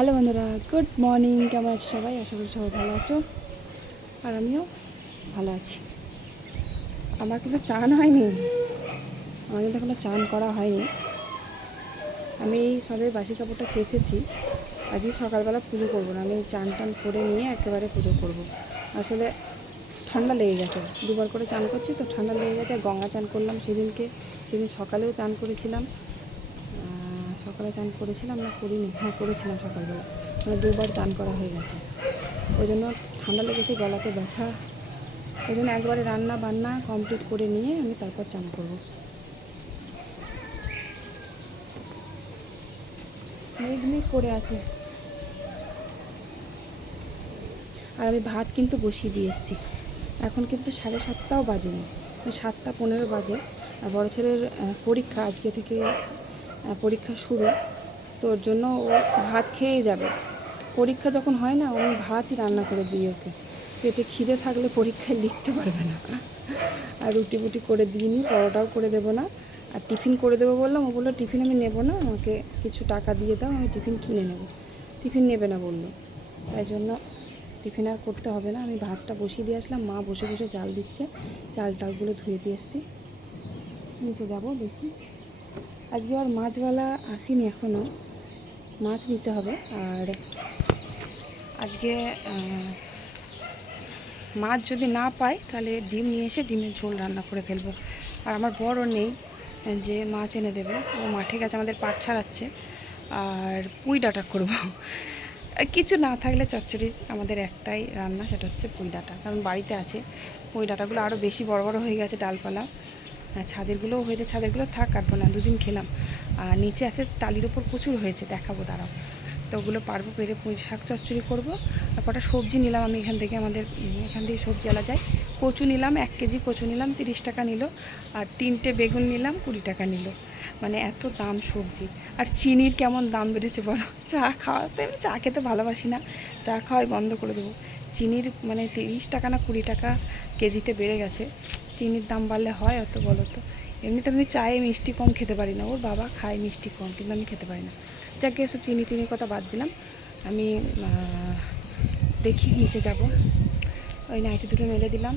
Hello বন্ধুরা, good morning. কেমন আছো সবাই? আশা করি সবাই ভালো আছো, আর আমিও ভালো আছি। আমার কিন্তু চান হয়নি, আমার কিন্তু এখনো চান করা হয়নি। আমি এই সবে বাসি কাপড়টা কেচেছি। আজকে সকালবেলা পুজো করবো না, আমি চান টান করে নিয়ে একেবারে পুজো করব। আসলে ঠান্ডা লেগে গেছে, দুবার করে চান করছি তো ঠান্ডা লেগে গেছে। গঙ্গা চান করলাম সেদিন সকালেও চান করেছিলাম। সকালে চান করেছিলাম না করিনি? হ্যাঁ করেছিলাম সকালবেলা, মানে দুবার চান করা হয়ে গেছে। ওই জন্য ঠান্ডা লেগেছে, গলাতে ব্যথা। ওই জন্য একবারে রান্না বান্না কমপ্লিট করে নিয়ে আমি তারপর চান করব। মেঘ করে আছে, আর আমি ভাত কিন্তু বসিয়ে দিয়ে এসেছি। এখন কিন্তু 7:30টাও বাজেনি, 7:15 বাজে। আর বড়ো ছেলের পরীক্ষা, আজকে থেকে পরীক্ষা শুরু। তো ওর জন্য ও ভাত খেয়ে যাবে। পরীক্ষা যখন হয় না, আমি ভাতই রান্না করে দিই ওকে। পেটে খিদে থাকলে পরীক্ষায় লিখতে পারবে না। আর রুটি বুটি করে দিইনি, পরোটাও করে দেবো না। আর টিফিন করে দেবো বললাম, ও বললো টিফিন আমি নেবো না, আমাকে কিছু টাকা দিয়ে দাও, আমি টিফিন কিনে নেব। টিফিন নেবে না বললো, তাই জন্য টিফিন আর করতে হবে না। আমি ভাতটা বসিয়ে দিয়ে আসলাম, মা বসে বসে চাল দিচ্ছে। চাল টালগুলো ধুয়ে দিয়ে এসেছি, নিচে যাব দেখি। আজকে আর মাছওয়ালা আসেনি এখনও, মাছ নিতে হবে। আর আজকে মাছ যদি না পাই তাহলে ডিম নিয়ে এসে ডিমের ঝোল রান্না করে ফেলবো। আর আমার বড় নেই যে মাছ এনে দেবে, ও মাঠে গেছে, আমাদের পাট ছাড়াচ্ছে। আর পুঁই ডাঁটা করবো। কিছু না থাকলে চচ্চড়ির আমাদের একটাই রান্না, সেটা হচ্ছে পুঁই ডাঁটা, কারণ বাড়িতে আছে। পুঁই ডাঁটাগুলো আরও বেশি বড় বড় হয়ে গেছে, ডালপালা। ছাদেরগুলোও হয়েছে, ছাদেরগুলো থাক, কাটবো না, দুদিন খেলাম। আর নিচে আছে টালির ওপর প্রচুর হয়েছে, দেখাবো দাঁড়াও। তো ওগুলো পারবো পেরে পুঁই শাক চচ্চড়ি করবো। আর কটা সবজি নিলাম আমি এখান থেকে, আমাদের এখান থেকে সবজিওয়ালা যায়। কচু নিলাম, 1 কেজি কচু নিলাম, 30 টাকা নিল। আর 3টে বেগুন নিলাম, 20 টাকা নিল। মানে এত দাম সবজি। আর চিনির কেমন দাম বেড়েছে বলো। চা খাওয়াতে, আমি চা খেতে ভালোবাসি না, চা খাওয়াই বন্ধ করে দেবো। চিনির মানে 30 টাকা না 20 টাকা কেজিতে বেড়ে গেছে। চিনির দাম বাড়লে হয় অত, বলো তো? এমনিতে আমি চায়ে মিষ্টি কম খেতে পারি না, ওর বাবা খায় মিষ্টি কম, কিন্তু আমি খেতে পারি না। যাকে এসব চিনির কথা বাদ দিলাম। আমি দেখি নিচে যাব। ওই নাইটি দুটো মেলে দিলাম,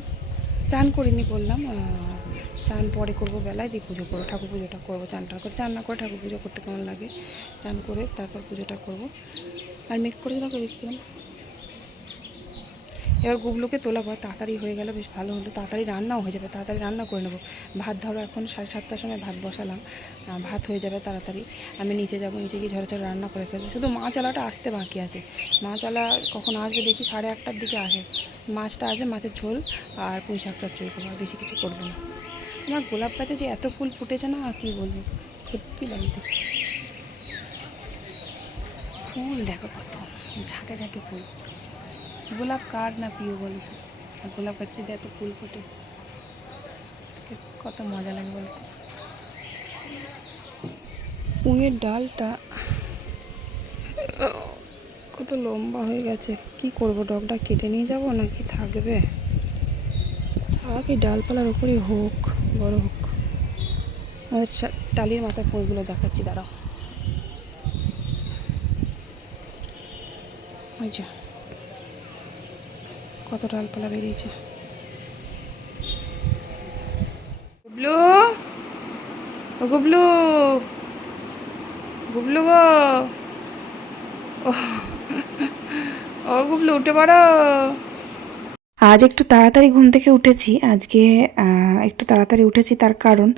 চান করিনি বললাম, চান পরে করবো, বেলায় দিয়ে পুজো করবো, ঠাকুর পুজোটা করবো। চান করে, চান না করে ঠাকুর পুজো করতে কেমন লাগে? চান করে তারপর পুজোটা করবো। আর মেক করে দিলাম, দেখলাম। এবার গুবলুকে তোলা পর তাড়াতাড়ি হয়ে গেল, বেশ ভালো হলো, তাড়াতাড়ি রান্নাও হয়ে যাবে, তাড়াতাড়ি রান্না করে নেবো। ভাত ধরো এখন 7:30টার সময় ভাত বসালাম, ভাত হয়ে যাবে তাড়াতাড়ি। আমি নিচে যাব, নিচে গিয়ে ঝরে রান্না করে ফেলবো। শুধু মাছওয়ালাটা আসতে বাকি আছে। মাছওয়ালা কখন আসবে দেখি, 8:30টার দিকে আসে। মাছটা আসে, মাছের ঝোল আর পুঁই শাক চচ্চড়ি করবো, আর বেশি কিছু করবো না। আমার গোলাপ গাছে যে এত ফুল ফুটেছে না, আর কী বলবো, সত্যি বাড়িতে ফুল দেখো কত, ঝাঁকে ঝাঁকে ফুল। গোলাপ কার না প্রিয় বলো তো? আর গোলাপ গাছে যদি এত ফুল ফোটে, কত মজা লাগে বলতো। পুঁইয়ের ডালটা কত লম্বা হয়ে গেছে, কি করব? ডগটা কেটে নিয়ে যাব নাকি থাকবে? থাক, এই ডালপালার উপরেই হোক, বড় হোক। আচ্ছা, টালির মাথায় পুঁইগুলো দেখাচ্ছি, দাঁড়াও। আচ্ছা, কত ডালপালা বেরিয়েছে। গুবলু, ও গুবলু, গুবলু গো, ও গুবলু, উঠে পড়ো। আজ একটু তাড়াতাড়ি ঘুম থেকে উঠেছি। আজকে একটু তাড়াতাড়ি উঠেছি, তার কারণ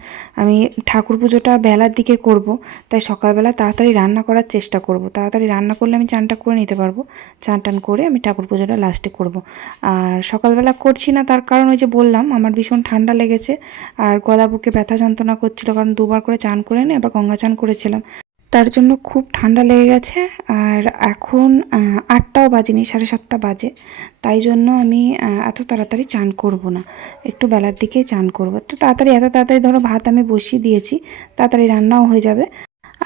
আমি ঠাকুর পুজোটা বেলার দিকে করব, তাই সকালবেলা তাড়াতাড়ি রান্না করার চেষ্টা করব। তাড়াতাড়ি রান্না করলে আমি চানটা করে নিতে পারবো, চান টান করে আমি ঠাকুর পুজোটা লাস্টে করব। আর সকালবেলা করছি না, তার কারণ ওই যে বললাম, আমার ভীষণ ঠান্ডা লেগেছে আর গলা বুকে ব্যথা যন্ত্রণা করছিল, কারণ দুবার করে চান করে নিয়ে আবার গঙ্গা চান করেছিলাম, তার জন্য খুব ঠান্ডা লেগে গেছে। আর এখন 8টাও বাজেনি, 7:30 বাজে। তাই জন্য আমি এত তাড়াতাড়ি চান করব না, একটু বেলার দিকেই চান করব। তো তাড়াতাড়ি, এত তাড়াতাড়ি ধরো ভাত আমি বসিয়ে দিয়েছি, তাড়াতাড়ি রান্নাও হয়ে যাবে।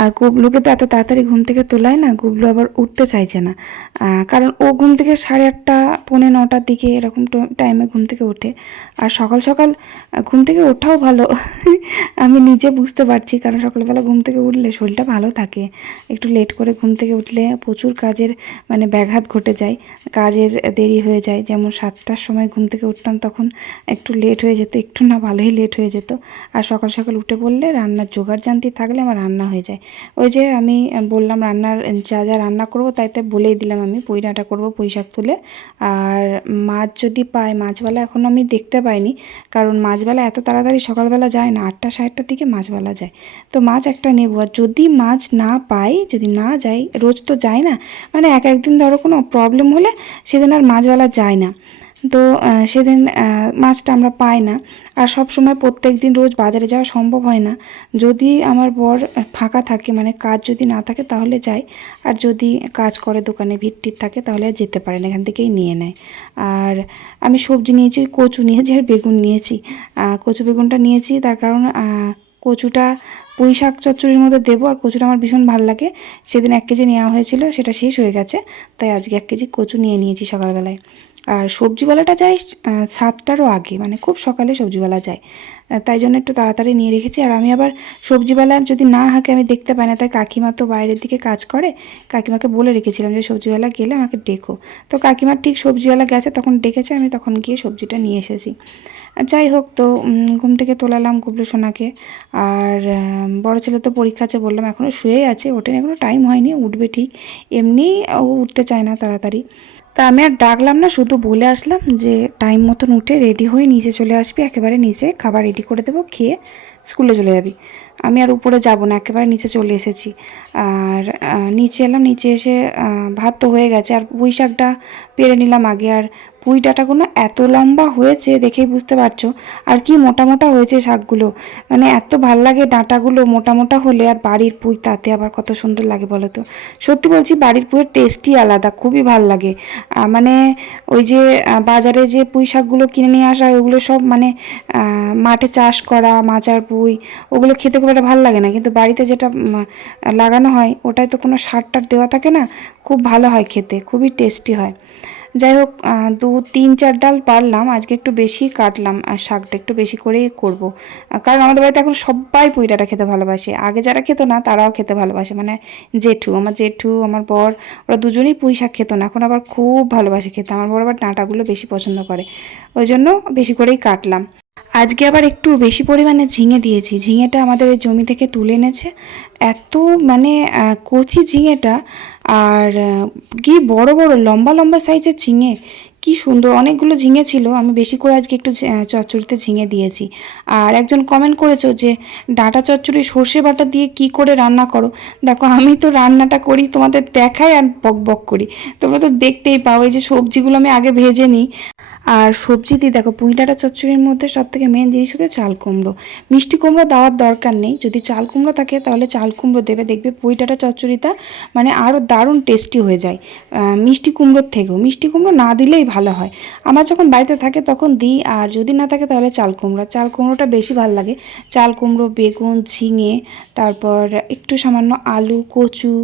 আর গুবলুকে তো এত তাড়াতাড়ি ঘুম থেকে তোলায় না, গুবলু আবার উঠতে চাইছে না, কারণ ও ঘুম থেকে 8:30 পৌনে 9টার দিকে এরকম টাইমে ঘুম থেকে ওঠে। আর সকাল সকাল ঘুম থেকে ওঠাও ভালো আমি নিজে বুঝতে পারছি, কারণ সকালবেলা ঘুম থেকে উঠলে শরীরটা ভালো থাকে। একটু লেট করে ঘুম থেকে উঠলে প্রচুর কাজের মানে ব্যাঘাত ঘটে যায়, কাজের দেরি হয়ে যায়। যেমন 7টার সময় ঘুম থেকে উঠতাম, তখন একটু লেট হয়ে যেত, একটু না ভালোই লেট হয়ে যেত। আর সকাল সকাল উঠে পড়লে রান্নার জোগাড় জানতি থাকলে আমার রান্না হয়ে যায়। ওই যে আমি বললাম রান্নার যা যা রান্না করবো তাইতে বলেই দিলাম, আমি পুঁই ডাঁটা করবো পুঁই শাক তুলে। আর মাছ যদি পাই, মাছবেলা এখন আমি দেখতে পাইনি, কারণ মাছবেলা এত তাড়াতাড়ি সকালবেলা যায় না, 8টা 7টার দিকে মাছবেলা যায়। তো মাছ একটা নেবো। আর যদি মাছ না পাই, যদি না যাই, রোজ তো যায় না, মানে এক একদিন ধরো কোনো প্রবলেম হলে সেদিন আর মাছবেলা যায় না, তো সেদিন মাছটা আমরা পাই না। আর সব সময় প্রত্যেক দিন রোজ বাজারে যাওয়া সম্ভব হয় না। যদি আমার বর ফাঁকা থাকে, মানে কাজ যদি না থাকে তাহলে যাই, আর যদি কাজ করে দোকানে ভিড় থাকে তাহলে আর যেতে পারে না, এখান থেকেই নিয়ে নেয়। আর আমি সবজি নিয়েছি, কচু নিয়েছি আর বেগুন নিয়েছি। কচু বেগুনটা নিয়েছি তার কারণ কচুটা পুঁই শাক চচ্চড়ির মধ্যে দেবো, আর কচুটা আমার ভীষণ ভালো লাগে। সেদিন 1 কেজি নেওয়া হয়েছিল, সেটা শেষ হয়ে গেছে, তাই আজকে 1 কেজি কচু নিয়ে নিয়েছি সকালবেলায়। আর সবজিওয়ালাটা যায় 7টারও আগে, মানে খুব সকালে সবজিওয়ালা যায়, তাই জন্য একটু তাড়াতাড়ি নিয়ে রেখেছি। আর আমি আবার সবজিওয়ালা যদি না হাঁকে আমি দেখতে পাই না, তাই কাকিমা তো বাইরের দিকে কাজ করে, কাকিমাকে বলে রেখেছিলাম যে সবজিওয়ালা গেলে আমাকে ডেকো। তো কাকিমার ঠিক সবজিওয়ালা গেছে তখন ডেকেছে, আমি তখন গিয়ে সবজিটা নিয়ে এসেছি। যাই হোক, তো ঘুম থেকে তোলালাম গুবলু সোনাকে। আর বড় ছেলে তো পরীক্ষা আছে বললাম, এখনও শুয়েই আছে, ওঠেন, এখনও টাইম হয়নি, উঠবে ঠিক। এমনি ও উঠতে চায় না তাড়াতাড়ি, তা আমি আর ডাকলাম না, শুধু বলে আসলাম যে টাইম মতন উঠে রেডি হয়ে নিচে চলে আসবি, একেবারে নিচে খাবার রেডি করে দেবো, খেয়ে স্কুলে চলে যাবি। আমি আর উপরে যাব না, একেবারে নিচে চলে এসেছি। আর নিচে এলাম, নিচে এসে ভাত তো হয়ে গেছে, আর পুঁই শাকটা পেরে নিলাম আগে। আর পুঁই ডাঁটাগুলো এত লম্বা হয়েছে দেখেই বুঝতে পারছো, আর কি মোটা মোটা হয়েছে শাকগুলো, মানে এত ভাল লাগে ডাঁটাগুলো মোটা মোটা হলে। আর বাড়ির পুঁই তাতে আবার কত সুন্দর লাগে বলো তো। সত্যি বলছি, বাড়ির পুঁইয়ের টেস্টই আলাদা, খুবই ভাল লাগে। মানে ওই যে বাজারে যে পুঁই শাকগুলো কিনে নিয়ে আসা, ওগুলো সব মানে মাঠে চাষ করা মাচার পুঁই, ওগুলো খেতে খুব একটা ভালো লাগে না, কিন্তু বাড়িতে যেটা লাগানো হয় ওটাই তো কোনো সার টার দেওয়া থাকে না, খুব ভালো হয় খেতে, খুবই টেস্টি হয়। যাই হোক, 2-3-4 ডাল পারলাম, আজকে একটু বেশি কাটলাম, আর শাকটা একটু বেশি করেই করব, কারণ আমাদের বাড়িতে এখন সবাই পুঁই ডাঁটা খেতে ভালোবাসে। আগে যারা খেত না তারাও খেতে ভালোবাসে, মানে আমার জেঠু আমার বর, ওরা দুজনেই পুঁই শাক খেত না, এখন আবার খুব ভালোবাসে খেতে। আমার বর আবার ডাঁটাগুলো বেশি পছন্দ করে, ওই জন্য বেশি করেই কাটলাম। আজকে আবার একটু বেশি পরিমাণে ঝিঙে দিয়েছি, ঝিঙেটা আমাদের এই জমি থেকে তুলে এনেছে, এত মানে কচি ঝিঙেটা, আর কি বড় বড় লম্বা লম্বা সাইজের ঝিঙে, কি সুন্দর, অনেকগুলো ঝিঙে ছিল। আমি বেশি করে আজকে একটু চচ্চড়িতে ঝিঙে দিয়েছি। আর একজন কমেন্ট করেছো যে ডাঁটা চচ্চড়ি সর্ষে বাটা দিয়ে কি করে রান্না করো। দেখো, আমি তো রান্নাটা করি তোমাদের দেখাই আর বক বক করি, তোমরা তো দেখতেই পাও। এই যে সবজিগুলো আমি আগে ভেজে নিই, আর সবজি দিয়ে দেখো পুঁই ডাঁটা চচ্চড়ির মধ্যে সবথেকে মেন জিনিস হচ্ছে চাল কুমড়ো। মিষ্টি কুমড়ো দেওয়ার দরকার নেই, যদি চাল কুমড়ো থাকে তাহলে চাল কুমড়ো দেবে, দেখবে পুঁই ডাঁটা চচ্চড়িটা মানে আরও দারুণ টেস্টি হয়ে যায় মিষ্টি কুমড়োর থেকেও। মিষ্টি কুমড়ো না দিলেই ভালো হয়, আমার যখন বাড়িতে থাকে তখন দিই, আর যদি না থাকে তাহলে চাল কুমড়োটা বেশি ভালো লাগে। চাল কুমড়ো, বেগুন, ঝিঙে, তারপর একটু সামান্য আলু, কচু,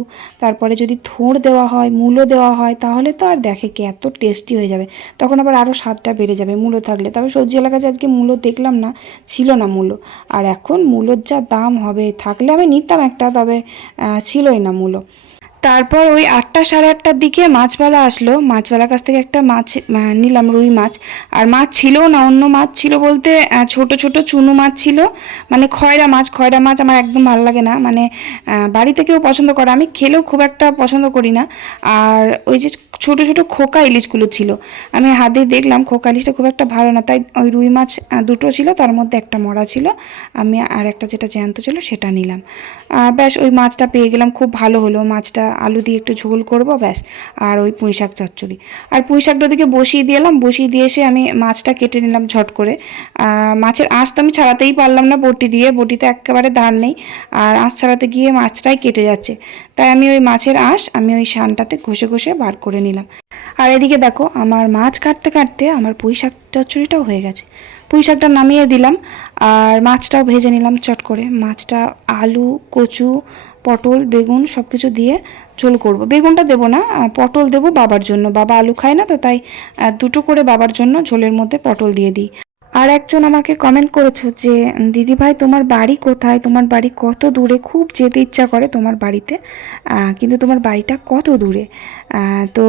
তারপরে যদি থোড় দেওয়া হয়, মূলো দেওয়া হয়, তাহলে তো আর দেখে কি এত টেস্টি হয়ে যাবে, তখন আবার আরও স্বাদটা বেড়ে যাবে মূলো থাকলে। তবে সবজি এলাকায় আজকে মূলো দেখলাম না, ছিল না মূলো। আর এখন মূলোর যা দাম হবে, থাকলে আমি নিতাম একটা, তবে ছিলই না মূলো। তারপর ওই 8টা 8:30টার দিকে মাছওয়ালা আসলো, মাছওয়ালার কাছ থেকে একটা মাছ নিলাম, রুই মাছ। আর মাছ ছিল না, অন্য মাছ ছিল বলতে ছোট ছোট চুনো মাছ ছিল, মানে খয়রা মাছ। খয়রা মাছ আমার একদম ভালো লাগে না, মানে বাড়িতে কেউ পছন্দ করে, আমি খেলেও খুব একটা পছন্দ করি না। আর ওই যে ছোট ছোট খোকা ইলিশগুলো ছিল, আমি হাতে দেখলাম খোকা ইলিশটা খুব একটা ভালো না, তাই ওই রুই মাছ দুটো ছিল, তার মধ্যে একটা মরা ছিল, আমি আর একটা যেটা জ্যান্ত ছিল সেটা নিলাম। ব্যাস ওই মাছটা পেয়ে গেলাম, খুব ভালো হলো মাছটা, আলু দিয়ে একটু ঝোল করব ব্যাস। আর ওই পুঁই শাক চচ্চড়ি, আর পুঁই শাকটা ওদিকে বসিয়ে দিলাম, বসিয়ে দিয়ে এসে আমি মাছটা কেটে নিলাম ঝট করে। মাছের আঁশ তো আমি ছাড়াতেই পারলাম না বটি দিয়ে, বটিতে একেবারে ধার নেই, আর আঁশ ছাড়াতে গিয়ে মাছটাই কেটে যাচ্ছে, তাই আমি ওই মাছের আঁশ আমি ওই শানটাতে ঘষে ঘষে বার করে নিলাম। আর এদিকে দেখো, আমার মাছ কাটতে কাটতে আমার পুঁই শাক চচ্চড়িটাও হয়ে গেছে। পুঁই শাকটা নামিয়ে দিলাম, আর মাছটাও ভেজে নিলাম চট করে। মাছটা আলু, কচু, পটল বেগুন সব কিছু দিয়ে ঝোল করব। বেগুনটা দেবো না, পটল দেবো বাবার জন্য, বাবা আলু খায় না তো, তাই দুটো করে বাবার জন্য ঝোলের মধ্যে পটল দিয়ে দিই। আর একজন আমাকে কমেন্ট করেছো যে দিদিভাই তোমার বাড়ি কোথায়, তোমার বাড়ি কত দূরে, খুব যেতে ইচ্ছা করে তোমার বাড়িতে, কিন্তু তোমার বাড়িটা কত দূরে। তো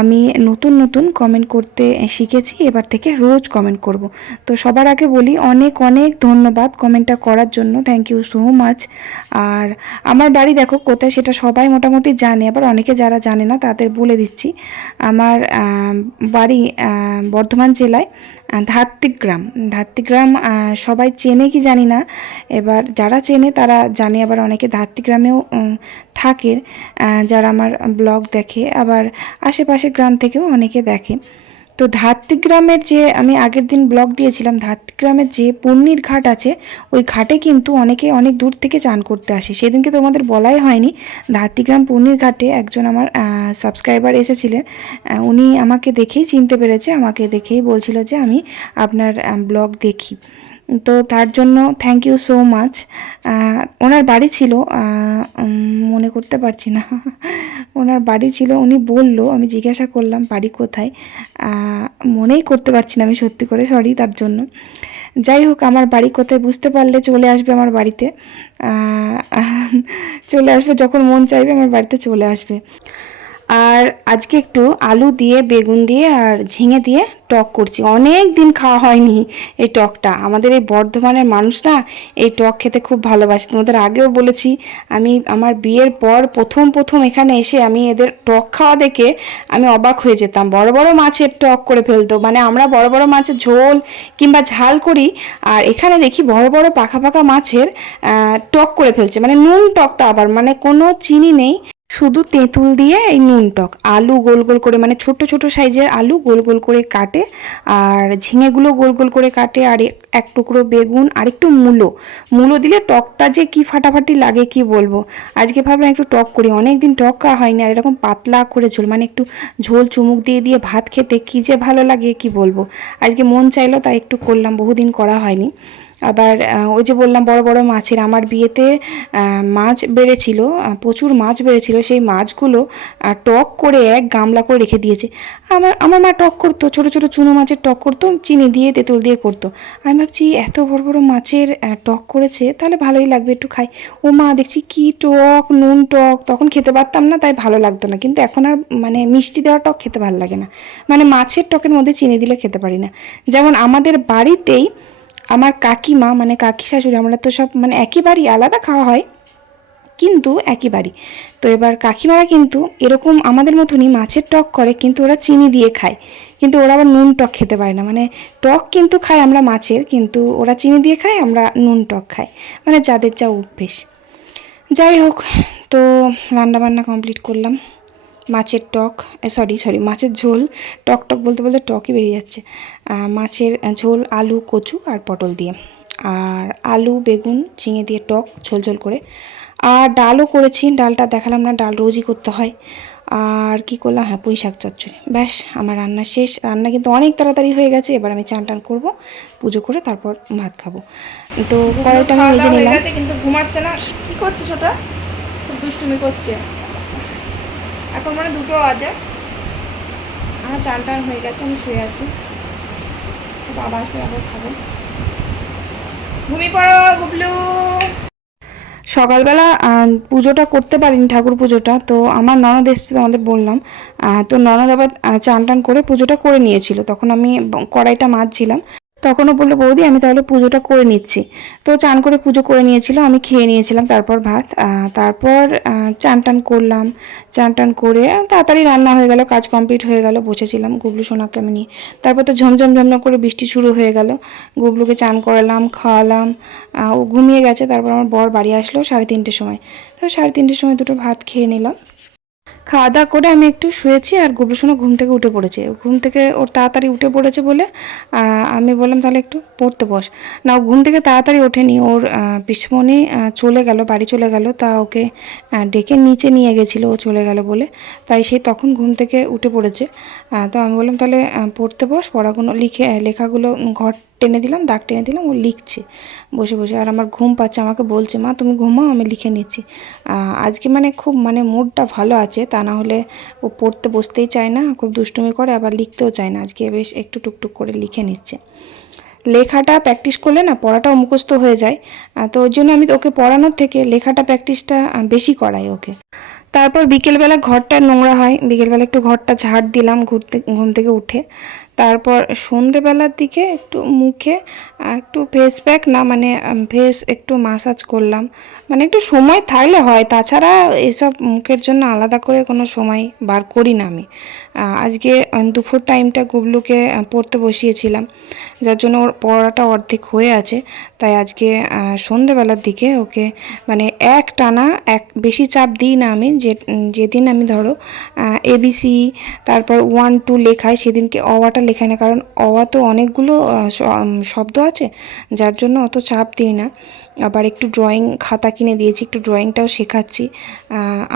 আমি নতুন নতুন কমেন্ট করতে শিখেছি, এবার থেকে রোজ কমেন্ট করব। তো সবার আগে বলি অনেক অনেক ধন্যবাদ কমেন্টটা করার জন্য, থ্যাংক ইউ সো মাচ। আর আমার বাড়ি দেখো কোথায় সেটা সবাই মোটামুটি জানে, আবার অনেকে যারা জানে না তাদের বলে দিচ্ছি। আমার বাড়ি বর্ধমান জেলায় ধাত্রিগ্রাম। ধাত্রিগ্রাম সবাই চেনে কি জানি না, এবার যারা চেনে তারা জানে, আবার অনেকে ধাত্রিগ্রামেও থাকে যারা আমার ব্লগ দেখে, আবার আশেপাশে গ্রাম থেকেও অনেকে দেখে। তো ধাত্রিগ্রামের যে আমি আগের দিন ব্লগ দিয়েছিলাম, ধাত্রিগ্রামের যে পূর্ণির ঘাট আছে ওই ঘাটে কিন্তু অনেকে অনেক দূর থেকে চান করতে আসে। সেদিনকে তোমাদের বলাই হয়নি, ধাত্রিগ্রাম পূর্ণির ঘাটে একজন আমার সাবস্ক্রাইবার এসেছিলেন, উনি আমাকে দেখেই চিনতে পেরেছে, আমাকে দেখেই বলছিল যে আমি আপনার ব্লগ দেখি। তো তার জন্য থ্যাংক ইউ সো মাচ। ওনার বাড়ি ছিল মনে করতে পারছি না ওনার বাড়ি ছিল, উনি বলল, আমি জিজ্ঞাসা করলাম বাড়ি কোথায়, মনেই করতে পারছি না আমি সত্যি করে, সরি তার জন্য। যাই হোক, আমার বাড়ি কোথায় বুঝতে পারলে চলে আসবে আমার বাড়িতে, চলে আসবে যখন মন চাইবে আমার বাড়িতে চলে আসবে। আর আজকে একটু আলু দিয়ে বেগুন দিয়ে আর ঝিঙে দিয়ে টক করছি, অনেক দিন খাওয়া হয়নি এই টকটা। আমাদের এই বর্ধমানের মানুষ না এই টক খেতে খুব ভালোবাসে, তোমাদের আগেও বলেছি। আমি আমার বিয়ের পর প্রথম এখানে এসে আমি এদের টক খাওয়া দেখে আমি অবাক হয়ে যেতাম। বড় বড় মাছের টক করে ফেলতো, মানে আমরা বড় বড় মাছের ঝোল কিংবা ঝাল করি, আর এখানে দেখি বড় বড় পাকা পাকা মাছের টক করে ফেলছে, মানে নুন টকটা আবার, মানে কোনো চিনি নেই, শুধু তেঁতুল দিয়ে এই নুন টক। আলু গোল গোল করে, মানে ছোট ছোট সাইজের আলু গোল গোল করে কাটে, আর ঝিঙেগুলো গোল গোল করে কাটে, আর এক টুকরো বেগুন আর একটু মূলো দিলে টকটা যে কি ফাটাফাটি লাগে কি বলবো। আজকে ভাবলাম একটু টক করি, অনেক দিন টক খাওয়া হয়নি, আর এরকম পাতলা করে ঝোল, মানে একটু ঝোল চুমুক দিয়ে দিয়ে ভাত খেতে কি যে ভালো লাগে কি বলবো। আজকে মন চাইলো তাই একটু করলাম, বহুদিন করা হয়নি। আবার ওই যে বললাম বড় বড় মাছের, আমার বিয়েতে মাছ বেড়েছিল, প্রচুর মাছ বেড়েছিল, সেই মাছগুলো টক করে এক গামলা করে রেখে দিয়েছে। আমার মা টক করতো, ছোট ছোট চুনো মাছের টক করতো, চিনি দিয়ে তেঁতুল দিয়ে করতো। আমি ভাবছি এত বড় বড় মাছের টক করেছে, তাহলে ভালোই লাগবে, একটু খাই। ও মা দেখছি কি টক, নুন টক, তখন খেতে পারতাম না তাই ভালো লাগতো না, কিন্তু এখন আর মানে মিষ্টি দেওয়া টক খেতে ভালো লাগে না, মানে মাছের টকের মধ্যে চিনি দিলে খেতে পারি না। যেমন আমাদের বাড়িতেই আমার কাকিমা, মানে কাকি শাশুড়ি, আমরা তো সব মানে একই বাড়ি, আলাদা খাওয়া হয় কিন্তু একই বাড়ি। তো এবার কাকিমারা কিন্তু এরকম আমাদের মতনই মাছের টক করে, কিন্তু ওরা চিনি দিয়ে খায়, কিন্তু ওরা আবার নুন টক খেতে পারে না। মানে টক কিন্তু খাই আমরা মাছের, কিন্তু ওরা চিনি দিয়ে খায়, আমরা নুন টক খাই, মানে যাদের যা অভ্যেস। যাই হোক, তো রান্নাবান্না কমপ্লিট করলাম। মাছের টক, সরি মাছের ঝোল, টক টক বলতে বলতে টকই বেরিয়ে যাচ্ছে। মাছের ঝোল আলু কচু আর পটল দিয়ে, আর আলু বেগুন ঝিঙে দিয়ে টক ঝোল ঝোল করে, আর ডালও করেছি, ডালটা দেখালাম না, ডাল রোজই করতে হয়। আর কি করলাম, হ্যাঁ পুঁই শাক চচ্চড়ি, ব্যাস আমার রান্না শেষ। রান্না কিন্তু অনেক তাড়াতাড়ি হয়ে গেছে, এবার আমি চান টান করবো, পুজো করে তারপর ভাত খাবো। তো কড়াইটা আমি ভেজে নিলাম, কিন্তু ঘুমাচ্ছে না, কি করছিস ওটা, খুব দুষ্টুমি করছে। এখন মানে 2টো বাজে, আমার চান টান হয়ে গেছে, আমি শুয়ে আছি, বাবা আসলে আবার খাবো। ঘুমিয়ে পড়ো গুবলু। সকালবেলা পুজোটা করতে পারিনি, ঠাকুর পুজোটা, তো আমার ননদ এসেছে তোমাদের বললাম, তো ননদ আবার চান টান করে পুজোটা করে নিয়েছিল, তখন আমি কড়াইটা মাজছিলাম, তখনও বললো বৌদি আমি তাহলে পুজোটা করে নিচ্ছি। তো চান করে পুজো করে নিয়েছিল, আমি খেয়ে নিয়েছিলাম তারপর ভাত, তারপর চান টান করলাম, চান টান করে তাড়াতাড়ি রান্না হয়ে গেল, কাজ কমপ্লিট হয়ে গেল, বসেছিলাম গুবলু সোনাকে আমি নিয়ে। তারপর তো ঝমঝম করে বৃষ্টি শুরু হয়ে গেল, গুবলুকে চান করালাম, খাওয়ালাম, ও ঘুমিয়ে গেছে। তারপর আমার বর বাড়ি আসলো 3:30 সময়, তো 3:30 সময় দুটো ভাত খেয়ে নিলাম। খাওয়া দাওয়া করে আমি একটু শুয়েছি, আর গুবলু সোনা ঘুম থেকে উঠে পড়েছে, ঘুম থেকে ওর তাড়াতাড়ি উঠে পড়েছে বলে আমি বললাম তাহলে একটু পড়তে বস। না, ও ঘুম থেকে তাড়াতাড়ি ওঠেনি, ওর পিসমণি চলে গেল, বাড়ি চলে গেল, তা ওকে ডেকে নিচে নিয়ে গেছিলো ও চলে গেল বলে, তাই সে তখন ঘুম থেকে উঠে পড়েছে। তো আমি বললাম তাহলে পড়তে বস, পড়াগুলো লেখাগুলো ঘর টেনে দিলাম, দাগ টেনে দিলাম, ও লিখছে বসে বসে। আর আমার ঘুম পাচ্ছে, আমাকে বলছে মা তুমি ঘুমাও, আমি লিখে নিচ্ছি। আজকে মানে খুব মানে মুডটা ভালো আছে, তা না হলে ও পড়তে বসতেই চায় না, খুব দুষ্টুমি করে, আবার লিখতেও চায় না। আজকে বেশ একটু টুকটুক করে লিখে নিচ্ছে। লেখাটা প্র্যাকটিস করলে না পড়াটাও মুখস্থ হয়ে যায়, তো ওর জন্য আমি ওকে পড়ানোর থেকে লেখাটা প্র্যাকটিসটা বেশি করাই ওকে। তারপর বিকেলবেলা ঘরটা নোংরা হয়, বিকেলবেলা একটু ঘরটা ঝাড় দিলাম ঘুম থেকে উঠে। তারপর সন্ধেবেলার দিকে একটু মুখে একটু ফেস প্যাক না মানে ফেস একটু মাসাজ করলাম, মানে একটু সময় থাকলে হয়, তাছাড়া এসব মুখের জন্য আলাদা করে কোনো সময় বার করি না আমি। আজকে দুপুর টাইমটা গুবলুকে পড়তে বসিয়েছিলাম, যার জন্য ওর পড়াটা অর্ধেক হয়ে আছে। তাই আজকে সন্ধেবেলার দিকে ওকে মানে এক টানা বেশি চাপ দিই না আমি, যেদিন আমি ধরো এবিসি তারপর 1 2 লেখাই, সেদিনকে অওয়াটা লেখাই না, কারণ অওয়া তো অনেকগুলো শব্দ আছে, যার জন্য অত চাপ দিই না। আবার একটু ড্রয়িং খাতা কিনে দিয়েছি, একটু ড্রয়িংটাও শেখাচ্ছি।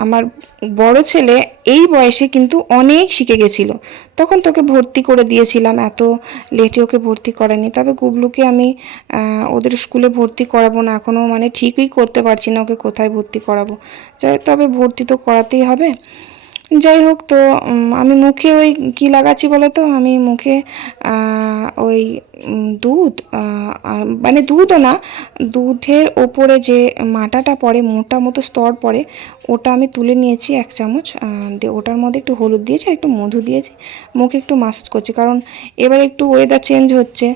আমার বড় ছেলে এই বয়সে কিন্তু অনেক শিখে গেছিলো, তখন তোকে ভর্তি করে দিয়েছিলাম, এত লেটে ওকে ভর্তি করেনি। তবে গুবলুকে আমি ওদের স্কুলে ভর্তি করাবো না এখনও, মানে ঠিকই করতে পারছি না ওকে কোথায় ভর্তি করাবো, তবে ভর্তি তো করাতেই হবে। যাই হোক, তো আমি মুখে ওই কী লাগাচ্ছি বলো তো, আমি মুখে ওই দুধ, মানে দুধও না, দুধের ওপরে যে মাটাটা পড়ে, মোটা মতো স্তর পড়ে, ওটা আমি তুলে নিয়েছি 1 চামচ, দিয়ে ওটার মধ্যে একটু হলুদ দিয়েছি আর একটু মধু দিয়েছি, মুখে একটু মাসাজ করছি। কারণ এবার একটু ওয়েদার চেঞ্জ হচ্ছে,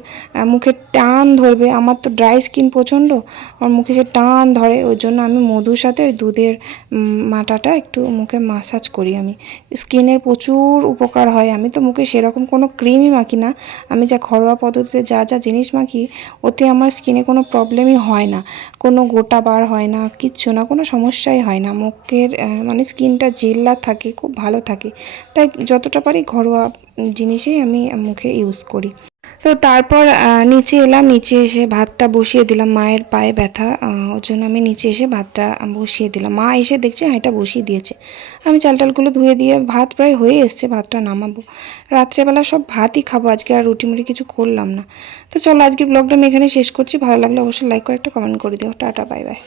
মুখে টান ধরবে, আমার তো ড্রাই স্কিন প্রচণ্ড, আমার মুখে সে টান ধরে, ওই জন্য আমি মধুর সাথে ওই দুধের মাটাটা একটু মুখে মাসাজ করি। আমি স্কিনের প্রচুর উপকার হয়। আমি তো মুখে সেরকম কোনো ক্রিমই মাখি না, আমি যা ঘরোয়া পদ্ধতিতে যা যা জিনিস মাখি, ওতে আমার স্কিনে কোনো প্রবলেমই হয় না, কোনো গোটা বার হয় না, কিচ্ছু না, কোনো সমস্যাই হয় না। মুখের মানে স্কিনটা জেল্লার থাকে, খুব ভালো থাকে। তাই যতটা পারি ঘরোয়া জিনিসই আমি মুখে ইউজ করি। তো তারপর নিচে এলাম, নিচে এসে ভাতটা বসিয়ে দিলাম, মায়ের পায়ে ব্যথা, ওর জন্য আমি নিচে এসে ভাতটা বসিয়ে দিলাম। মা এসে দেখছে এটা বসিয়ে দিয়েছে, আমি চাল টালগুলো ধুয়ে দিয়ে ভাত প্রায় হয়ে এসছে, ভাতটা নামাবো। রাত্রেবেলা সব ভাতই খাবো আজকে, আর রুটি মুটি কিছু করলাম না। তো চলো আজকের ব্লগটা আমি এখানে শেষ করছি, ভালো লাগলে অবশ্যই লাইক করে একটা কমেন্ট করে দিও। Tata, bye bye.